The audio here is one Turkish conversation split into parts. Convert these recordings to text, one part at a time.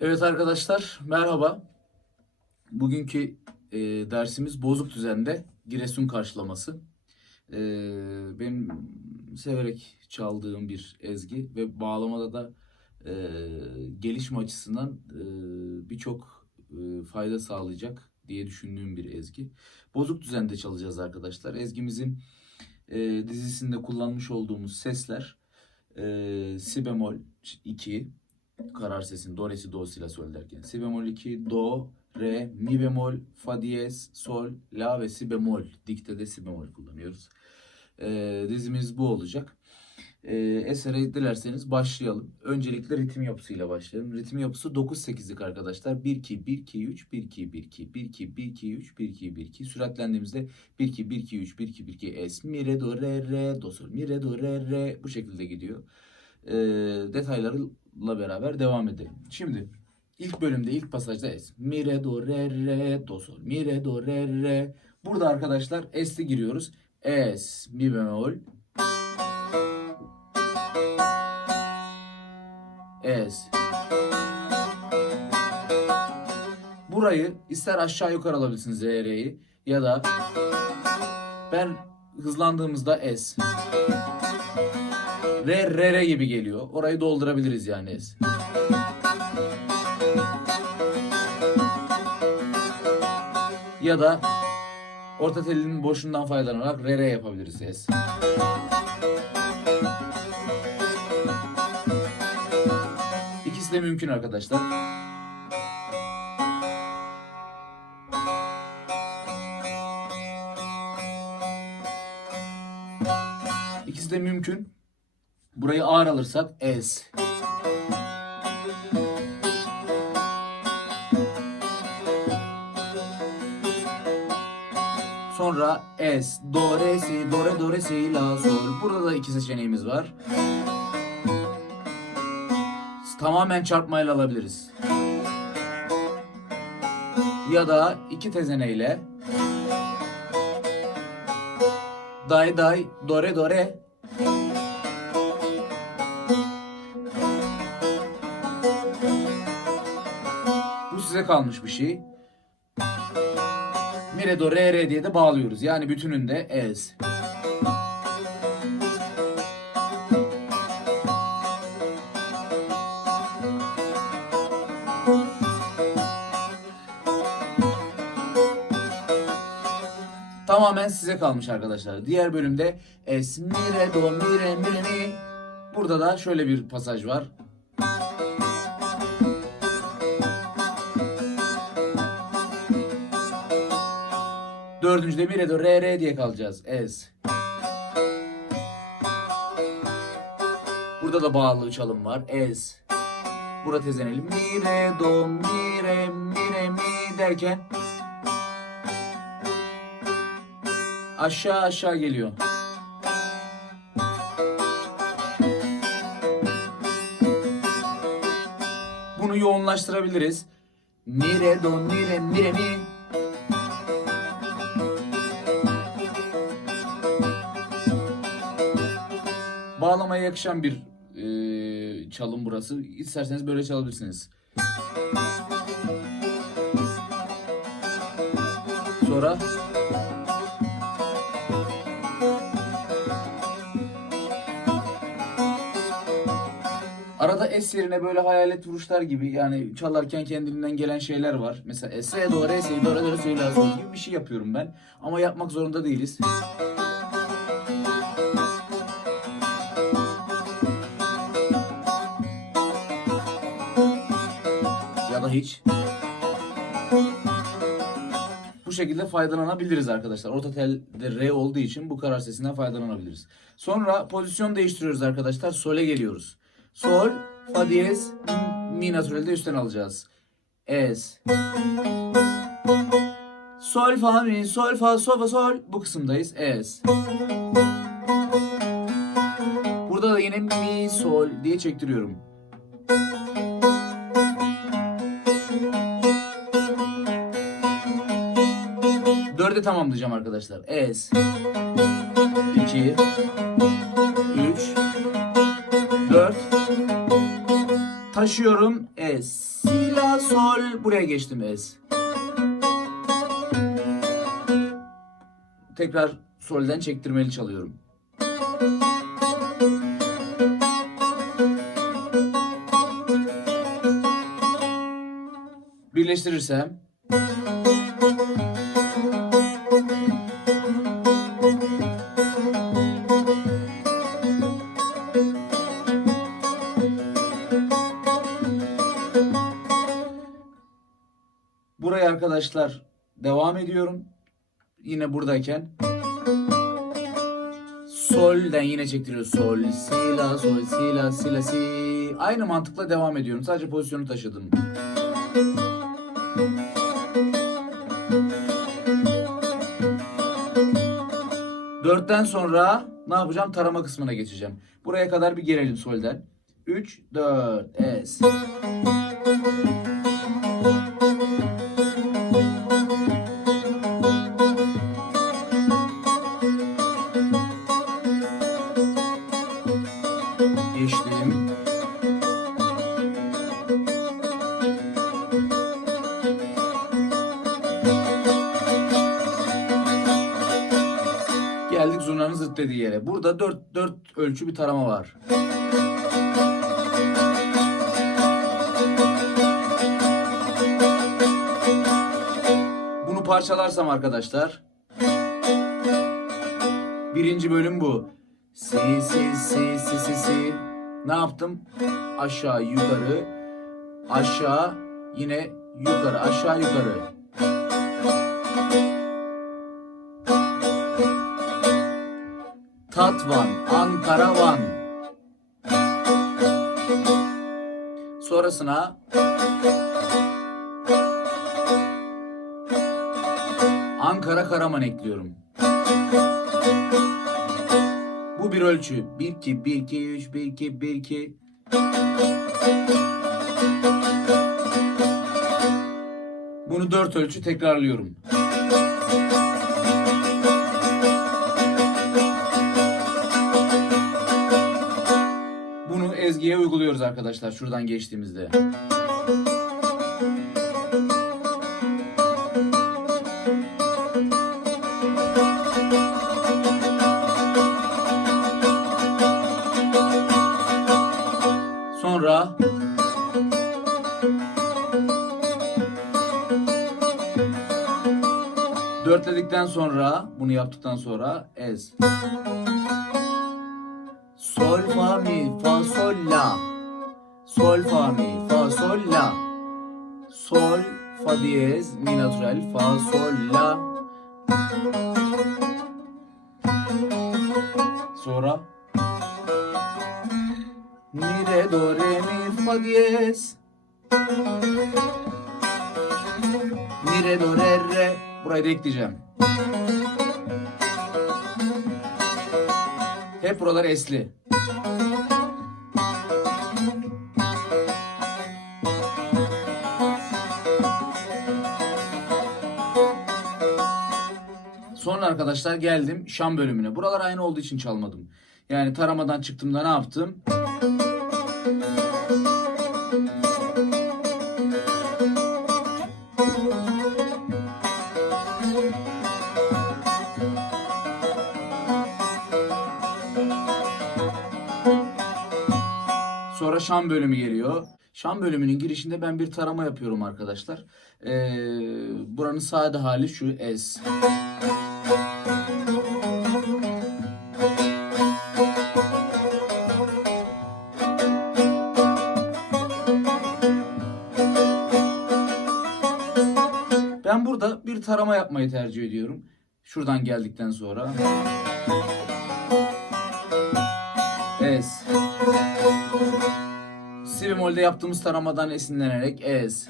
Evet arkadaşlar merhaba. Bugünkü e, dersimiz bozuk düzende Giresun karşılaması. E, benim severek çaldığım bir ezgi ve bağlamada da e, gelişme açısından e, birçok e, fayda sağlayacak diye düşündüğüm bir ezgi. Bozuk düzende çalacağız arkadaşlar. Ezgimizin e, dizisinde kullanmış olduğumuz sesler e, si bemol 2, karar sesini do re si do si la sol derken si bemol 2 do re mi bemol fa diyez sol la ve si bemol diktede si bemol kullanıyoruz. Ee, dizimiz bu olacak. Ee, esere dilerseniz başlayalım. Öncelikle ritim yapısıyla başlayalım. Ritim yapısı 9-8'lik arkadaşlar. 1 2 1 2 3 1 2 1 2 1 2 1 2 3 1 2 1 2 süratlendiğimizde 1 2 1 2 3 1 2 1 2 es mi re do re re do sol mi re do re re bu şekilde gidiyor. Ee, detaylarla beraber devam edelim. Şimdi ilk bölümde ilk pasajda es. Mi re do re re do sol mi re do re re. Burada arkadaşlar es'li giriyoruz. Es mi bemol Es. Burayı ister aşağı yukarı alabilirsiniz RR'yi ya da ben hızlandığımızda S. R, R, R gibi geliyor. Orayı doldurabiliriz yani S. Ya da orta telinin boşluğundan faydalanarak R, R yapabiliriz S. De mümkün arkadaşlar. İkisi de mümkün. Burayı ağır alırsak es. Sonra es, do, re, si, do, re, do, re, si, la, sol. Burada da iki seçeneğimiz var. Tamamen çarpmayla alabiliriz. Ya da iki tezeneyle day day do re do re Bu size kalmış bir şey. Mi re do re re diye de bağlıyoruz. Yani bütününde es. Tamamen size kalmış arkadaşlar. Diğer bölümde es mi re do mi re mi mi. Burada da şöyle bir pasaj var. Dördüncüde mi re do re re diye kalacağız. Es. Burada da bağlı çalım var. Es. Burada tezeneli mi re do mi re mi re mi derken aşağı aşağı geliyor. Bunu yoğunlaştırabiliriz. Mi re do mi re mi re mi. Bağlamaya yakışan bir e, çalım burası. İsterseniz böyle çalabilirsiniz. Sonra Arada es yerine böyle hayalet vuruşlar gibi yani çalarken kendiliğinden gelen şeyler var. Mesela es, re, do, re, si, do, re, do, re, si, la, sol gibi bir şey yapıyorum ben. Ama yapmak zorunda değiliz. Ya da hiç. Bu şekilde faydalanabiliriz arkadaşlar. Orta telde re olduğu için bu karar sesinden faydalanabiliriz. Sonra pozisyon değiştiriyoruz arkadaşlar. Sol'e geliyoruz. Sol, fa diyez, mi natürelde üstten alacağız. Es. Sol, fa, mi, sol, fa, sol, fa, sol. Bu kısımdayız. Es. Burada da yine mi, sol diye çektiriyorum. Dörde tamamlayacağım arkadaşlar. Es. 2 taşıyorum. Es, si, la, sol buraya geçtim es. Tekrar solden çektirmeli çalıyorum. Birleştirirsem Buraya arkadaşlar devam ediyorum. Yine buradayken solden yine çektiriyoruz. Sol, si, la, sol, si, la, si, la, si. Aynı mantıkla devam ediyorum. Sadece pozisyonu taşıdım. Dörtten sonra ne yapacağım? Tarama kısmına geçeceğim. Buraya kadar bir gelelim solden. 3, 4, es. Burada 4 4 ölçü bir tarama var. Bunu parçalarsam arkadaşlar Birinci bölüm bu. Si si si si si si. Ne yaptım? Aşağı yukarı. Aşağı yine yukarı aşağı yukarı. Tatvan, Ankaravan. Sonrasına Ankara Karaman ekliyorum. Bu bir ölçü. 1 2 1 2 3 1 2 1 2 Bunu 4 ölçü tekrarlıyorum. Bunu ezgiye uyguluyoruz arkadaşlar şuradan geçtiğimizde. Sonra dörtledikten sonra bunu yaptıktan sonra ez. Sol fa mi fa sol la. Sol fa mi fa sol la. Sol fa diyez mi natural fa sol la. Sonra Mi re do re mi fa diyez. Mi re do re re. Burayı da ekleyeceğim. Hep buralar esli. Sonra arkadaşlar geldim Şam bölümüne. Buralar aynı olduğu için çalmadım. Yani taramadan çıktığımda ne yaptım? Sonra Şam bölümü geliyor. Şam bölümünün girişinde ben bir tarama yapıyorum arkadaşlar. Ee, buranın sade hali şu es. Bir tarama yapmayı tercih ediyorum. Şuradan geldikten sonra. Es. Si bemolde yaptığımız taramadan esinlenerek es.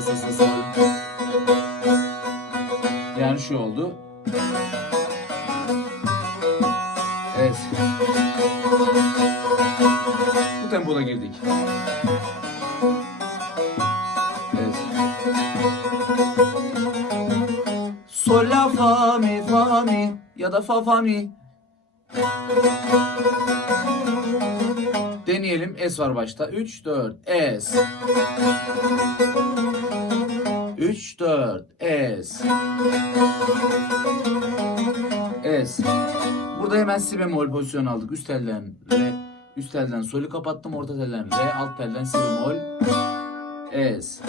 Sol, sol, sol, sol. Yani şu oldu. Evet. Bu tempoda girdik. Evet. Sol la fa mi fa mi ya da fa fa mi. Deneyelim. S var başta. 3 4 S. 3 4 S. S. Burada hemen si bemol pozisyon aldık. Üst telden re, üst telden solü kapattım. Orta telden re, alt telden si bemol. S.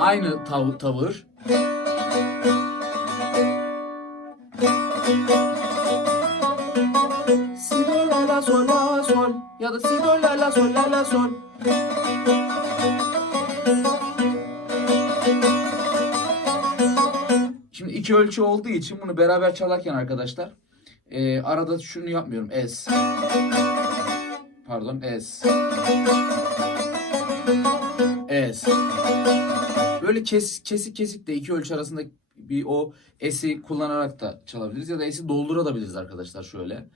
Aynı tav- tavır. Si do la la sol la sol ya da si do la la sol la la sol. İki ölçü olduğu için bunu beraber çalarken arkadaşlar e, arada şunu yapmıyorum. S. Pardon S. S. Böyle kes, kesik kesik de iki ölçü arasında bir o S'i kullanarak da çalabiliriz ya da S'i doldurabiliriz arkadaşlar şöyle.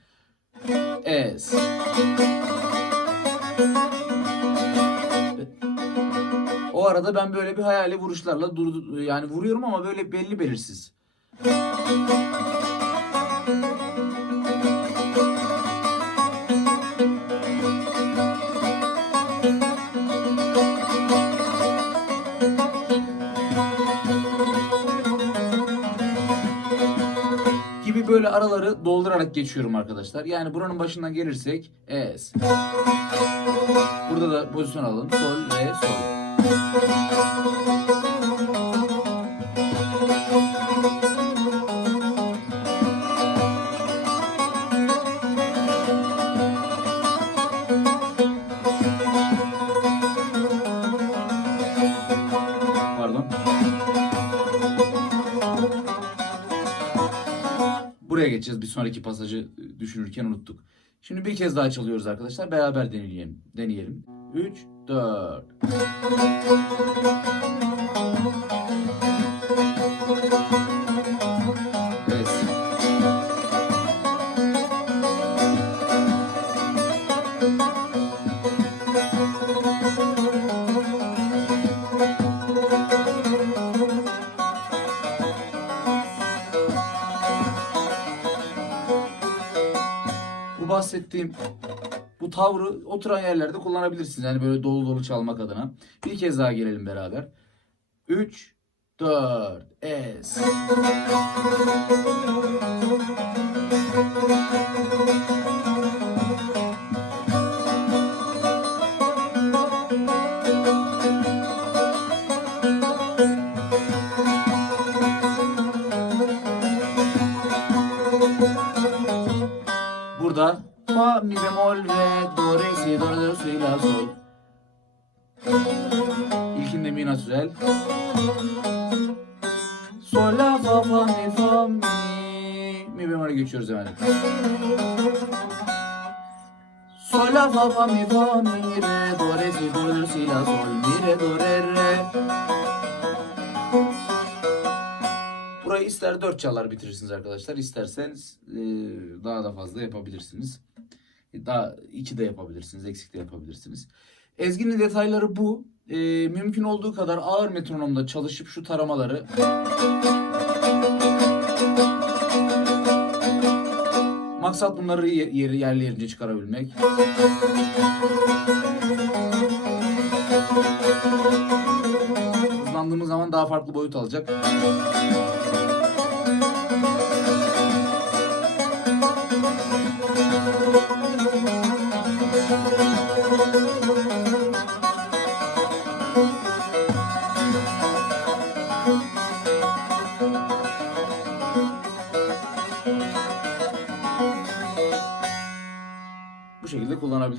S. O arada ben böyle bir hayali vuruşlarla dur yani vuruyorum ama böyle belli belirsiz. Gibi böyle araları doldurarak geçiyorum arkadaşlar. Yani buranın başından gelirsek S. Burada da pozisyon alalım. Sol, re, sol. Pardon. Buraya geçeceğiz. Bir sonraki pasajı düşünürken unuttuk. Şimdi bir kez daha çalıyoruz arkadaşlar. Beraber deneyelim. Deneyelim. 3, 4. bahsettiğim bu tavrı oturan yerlerde kullanabilirsiniz. Yani böyle dolu dolu çalmak adına. Bir kez daha gelelim beraber. 3 4 S. fa mi fa mi re do re si do do si la sol mi re do re re. Burayı ister 4 çalar bitirirsiniz arkadaşlar. İsterseniz e, daha da fazla yapabilirsiniz. Daha 2 de yapabilirsiniz. Eksik de yapabilirsiniz. Ezginin detayları bu. E, mümkün olduğu kadar ağır metronomda çalışıp şu taramaları Maksat bunları yer, yer- yerli yerince çıkarabilmek. Hızlandığımız zaman daha farklı boyut alacak.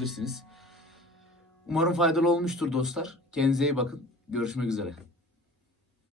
Kullanabilirsiniz. Umarım faydalı olmuştur dostlar. Kendinize iyi bakın. Görüşmek üzere.